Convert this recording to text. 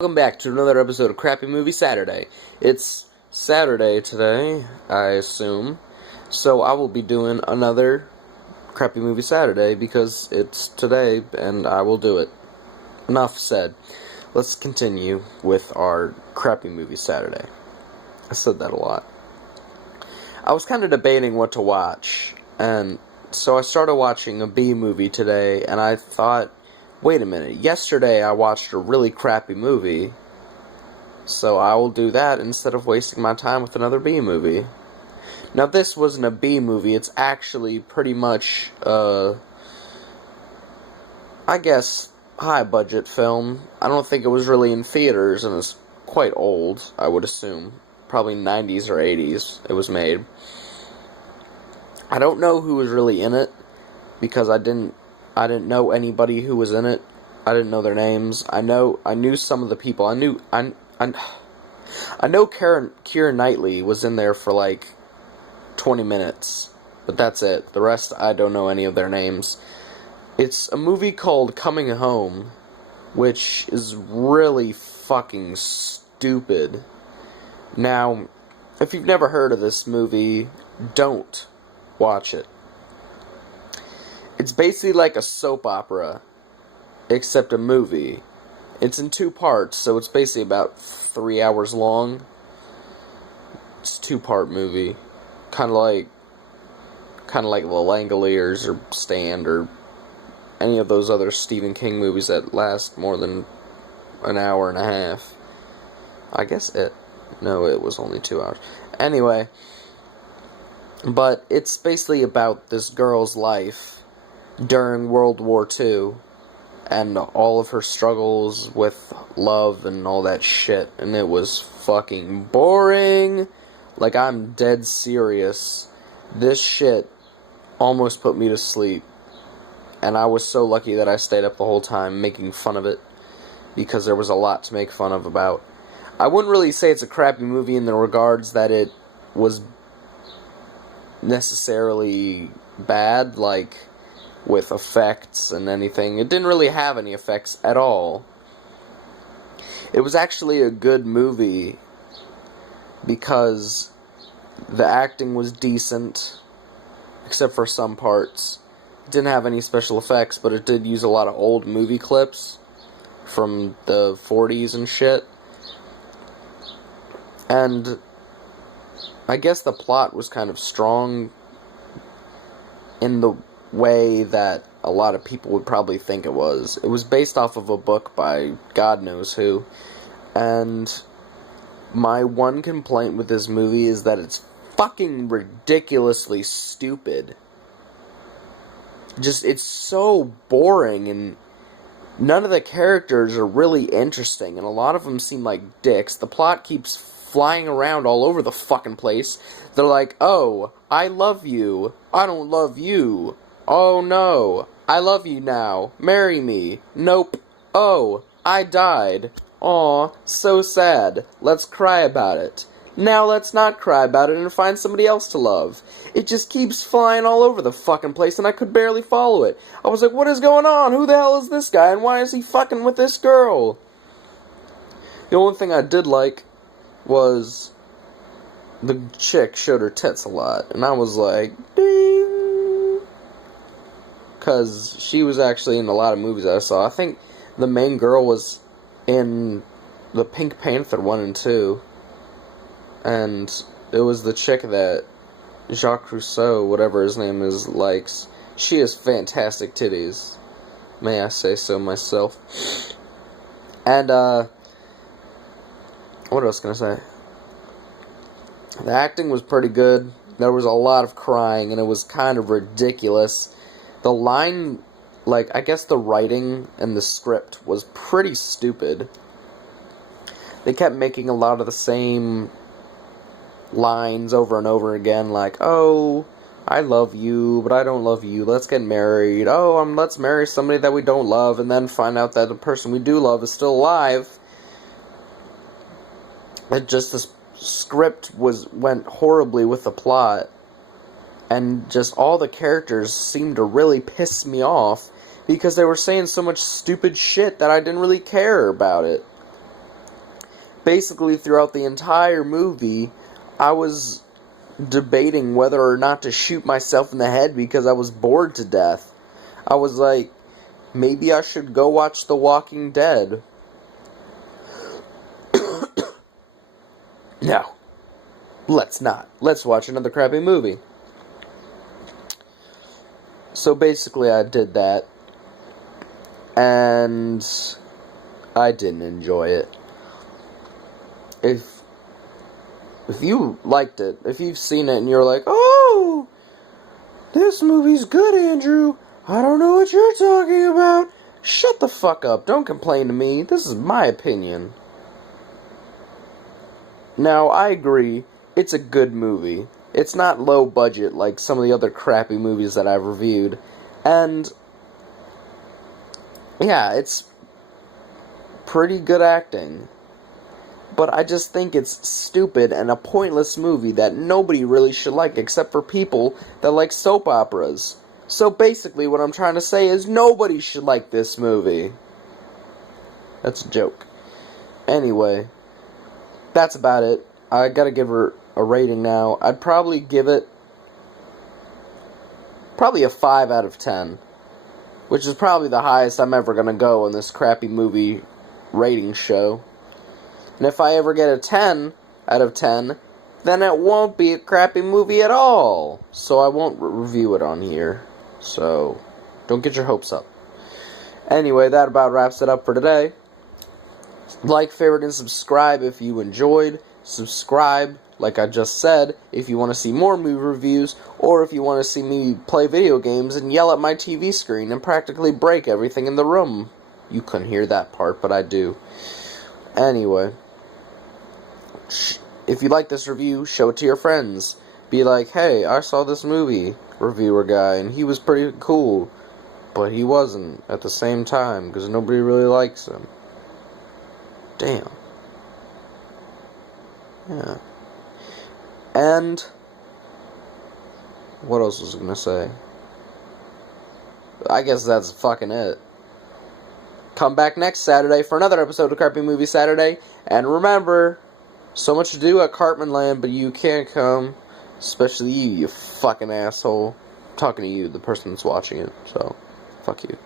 Welcome back to another episode of Crappy Movie Saturday. It's Saturday today, I assume, so I will be doing another Crappy Movie Saturday because it's today and I will do it. Enough said. Let's continue with our Crappy Movie Saturday. I said that a lot. I was kind of debating what to watch, and so I started watching a B movie today, and I thought, wait a minute, yesterday I watched a really crappy movie, so I will do that instead of wasting my time with another B movie. Now this wasn't a B movie, it's actually pretty much, I guess, high budget film. I don't think it was really in theaters, and it's quite old, I would assume. Probably 90s or 80s it was made. I don't know who was really in it, because I didn't know anybody who was in it. I didn't know their names. I knew some of the people. I know Keira Knightley was in there for like 20 minutes, but that's it. The rest, I don't know any of their names. It's a movie called Coming Home, which is really fucking stupid. Now, if you've never heard of this movie, don't watch it. It's basically like a soap opera, except a movie. It's in 2 parts, so it's basically about 3 hours long. It's a 2-part movie, kind of like The Langoliers or Stand or any of those other Stephen King movies that last more than an hour and a half. I guess it was only 2 hours. Anyway, but it's basically about this girl's life during World War II, and all of her struggles with love and all that shit, and it was fucking boring. Like, I'm dead serious. This shit almost put me to sleep, and I was so lucky that I stayed up the whole time making fun of it, because there was a lot to make fun of about. I wouldn't really say it's a crappy movie in the regards that it was necessarily bad, like with effects and anything. It didn't really have any effects at all. It was actually a good movie because the acting was decent, except for some parts. It didn't have any special effects, but it did use a lot of old movie clips from the 40s and shit. And I guess the plot was kind of strong in the way that a lot of people would probably think it was. It was based off of a book by God knows who, and my one complaint with this movie is that it's fucking ridiculously stupid. It's so boring, and none of the characters are really interesting, and a lot of them seem like dicks. The plot keeps flying around all over the fucking place. They're like, oh, I love you. I don't love you. Oh no, I love you now. Marry me. Nope. Oh, I died. Aw, so sad. Let's cry about it. Now let's not cry about it and find somebody else to love. It just keeps flying all over the fucking place, and I could barely follow it. I was like, what is going on? Who the hell is this guy, and why is he fucking with this girl? The only thing I did like was the chick showed her tits a lot, and I was like, ding, because she was actually in a lot of movies I saw. I think the main girl was in the Pink Panther 1 and 2, and it was the chick that Jacques Rousseau, whatever his name is, likes. She has fantastic titties, may I say so myself. And, what else can I say? The acting was pretty good. There was a lot of crying, and it was kind of ridiculous. The line, I guess the writing and the script was pretty stupid. They kept making a lot of the same lines over and over again, like, oh, I love you, but I don't love you, let's get married. Oh, let's marry somebody that we don't love, and then find out that the person we do love is still alive. The script went horribly with the plot, and just all the characters seemed to really piss me off because they were saying so much stupid shit that I didn't really care about it. basically throughout the entire movie, I was debating whether or not to shoot myself in the head because I was bored to death. I was like, maybe I should go watch The Walking Dead. No, let's not. Let's watch another crappy movie. So basically I did that, and I didn't enjoy it. If you liked it, if you've seen it and you're like, oh, this movie's good, Andrew, I don't know what you're talking about, shut the fuck up, don't complain to me, this is my opinion. Now, I agree, it's a good movie. It's not low budget like some of the other crappy movies that I've reviewed. And, yeah, it's pretty good acting. But I just think it's stupid and a pointless movie that nobody really should like except for people that like soap operas. So basically what I'm trying to say is nobody should like this movie. That's a joke. Anyway, that's about it. I gotta give her a rating now. I'd probably give it a 5 out of 10. Which is probably the highest I'm ever gonna go on this crappy movie rating show. And if I ever get a 10 out of 10, then it won't be a crappy movie at all. So I won't review it on here. So, don't get your hopes up. Anyway, that about wraps it up for today. Like, favorite, and subscribe if you enjoyed. Subscribe, like I just said, if you want to see more movie reviews, or if you want to see me play video games and yell at my TV screen and practically break everything in the room. You couldn't hear that part, but I do. Anyway, if you like this review, show it to your friends. Be like, hey, I saw this movie reviewer guy, and he was pretty cool, but he wasn't at the same time, because nobody really likes him. Damn. Yeah. And what else was I gonna say? I guess that's fucking it. Come back next Saturday for another episode of Crappy Movie Saturday. And remember, so much to do at Cartman Land, but you can't come. Especially you fucking asshole. I'm talking to you, the person that's watching it. So, fuck you.